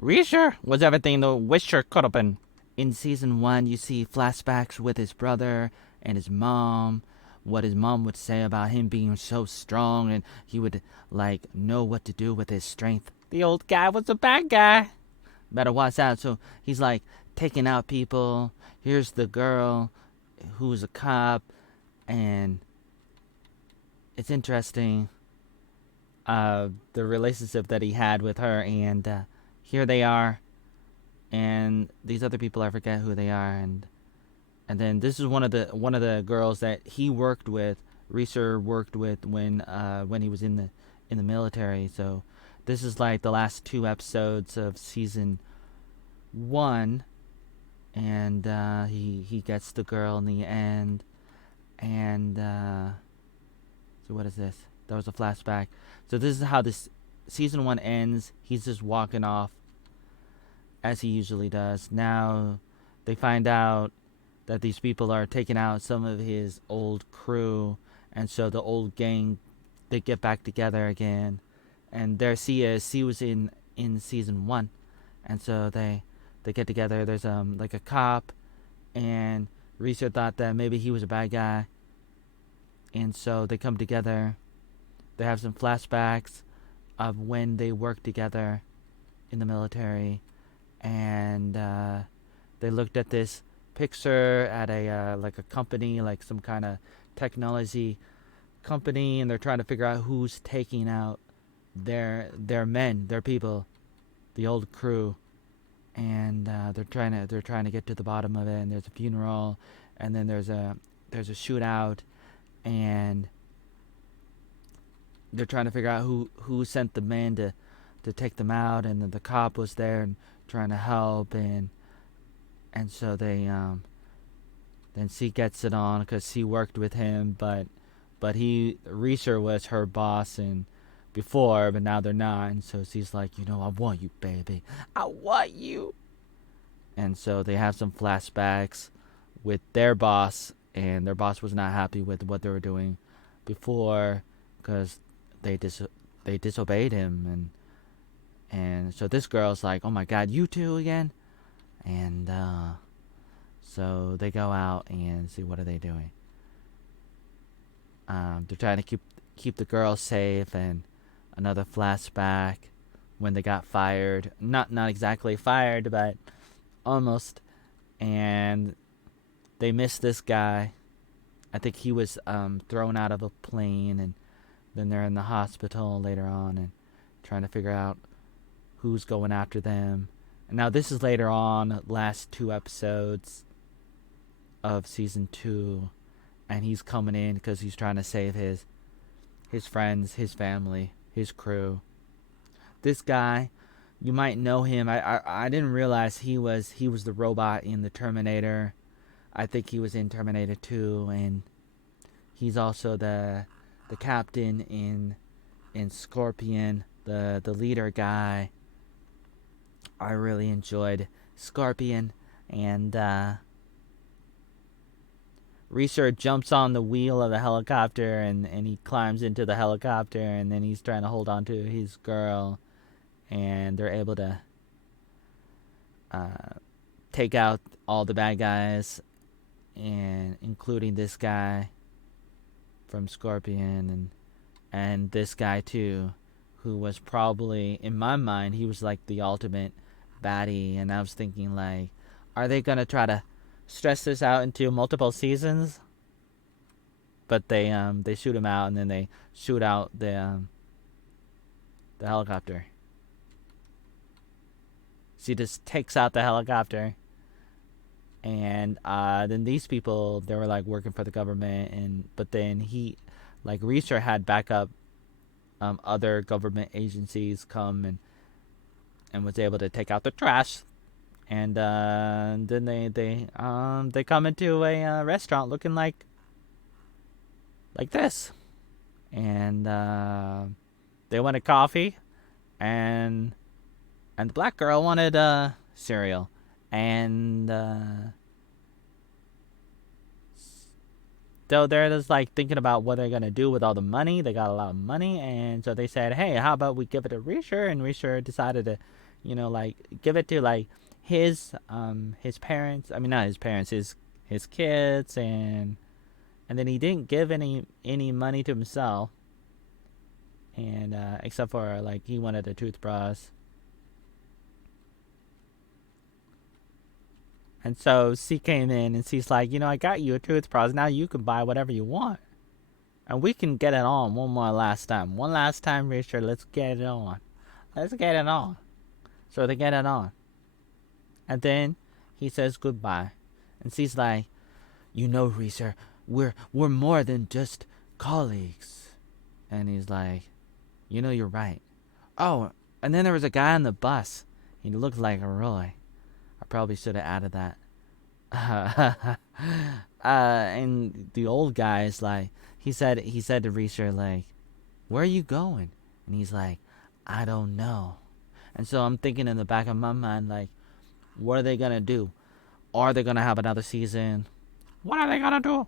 Reacher was everything the Wisher could have been. In season 1, you see flashbacks with his brother and his mom. What his mom would say about him being so strong and he would, like, know what to do with his strength. The old guy was a bad guy. Better watch out. So he's, like, taking out people. Here's the girl who's a cop. And it's interesting, the relationship that he had with her. And here they are. And these other people, I forget who they are. And then this is one of the girls that he worked with. Reeser worked with when he was in the military. So this is like the last 2 episodes of season 1, and he gets the girl in the end. And so what is this? That was a flashback. So this is how this season 1 ends. He's just walking off as he usually does. Now they find out that these people are taking out some of his old crew, and so the old gang, they get back together again. And there she is. She was in season 1, and so they get together. There's like a cop, and Reeser thought that maybe he was a bad guy, and so they come together. They have some flashbacks of when they worked together in the military, and they looked at this picture at a like a company, like some kind of technology company, and they're trying to figure out who's taking out their men, their people, the old crew. And they're trying to get to the bottom of it. And there's a funeral, and then there's a shootout, and they're trying to figure out who sent the men to take them out. And then the cop was there and trying to help. And so then she gets it on because she worked with him, but Reeser was her boss and before, but now they're not. And so she's like, I want you, baby, I want you. And so they have some flashbacks with their boss, and their boss was not happy with what they were doing before because they disobeyed him. And so this girl's like, oh my god, you two again. And so they go out and see what are they doing. They're trying to keep the girl safe. And another flashback when they got fired. Not exactly fired, but almost. And they missed this guy. I think he was thrown out of a plane, and then they're in the hospital later on and trying to figure out who's going after them. And now this is later on, last 2 episodes of season 2, and he's coming in because he's trying to save his friends, his family, his crew. This guy, you might know him. I didn't realize he was the robot in the Terminator. I think he was in Terminator 2, and he's also the captain in Scorpion, the leader guy. I really enjoyed Scorpion. And Reeser jumps on the wheel of the helicopter, and he climbs into the helicopter, and then he's trying to hold on to his girl, and they're able to take out all the bad guys, and including this guy from Scorpion, and this guy too, who was probably, in my mind, he was like the ultimate baddie. And I was thinking, like, are they gonna try to stress this out into multiple seasons? But they shoot him out, and then they shoot out the helicopter. She just takes out the helicopter, and then these people, they were like working for the government, but then Reeser had backup other government agencies come and was able to take out the trash. And then they come into a restaurant looking like this, and they wanted coffee, and the black girl wanted cereal, and so they're just like thinking about what they're gonna do with all the money. They got a lot of money, and so they said, "Hey, how about we give it to Reacher?" And Reacher decided to, like give it to like his parents. I mean, not his parents, his kids, and then he didn't give any money to himself, and except for like he wanted a toothbrush. And so C came in and C's like, I got you a toothbrush. Now you can buy whatever you want. And we can get it on one more last time. One last time, Richard. Let's get it on. Let's get it on. So they get it on. And then he says goodbye. And C's like, Reeser, we're more than just colleagues. And he's like, you're right. Oh, and then there was a guy on the bus. He looked like a Roy. I probably should have added that. And the old guy is like, he said to Reeser, like, where are you going? And he's like, I don't know. And so I'm thinking in the back of my mind, like, what are they gonna do? Are they gonna have another season? What are they gonna do?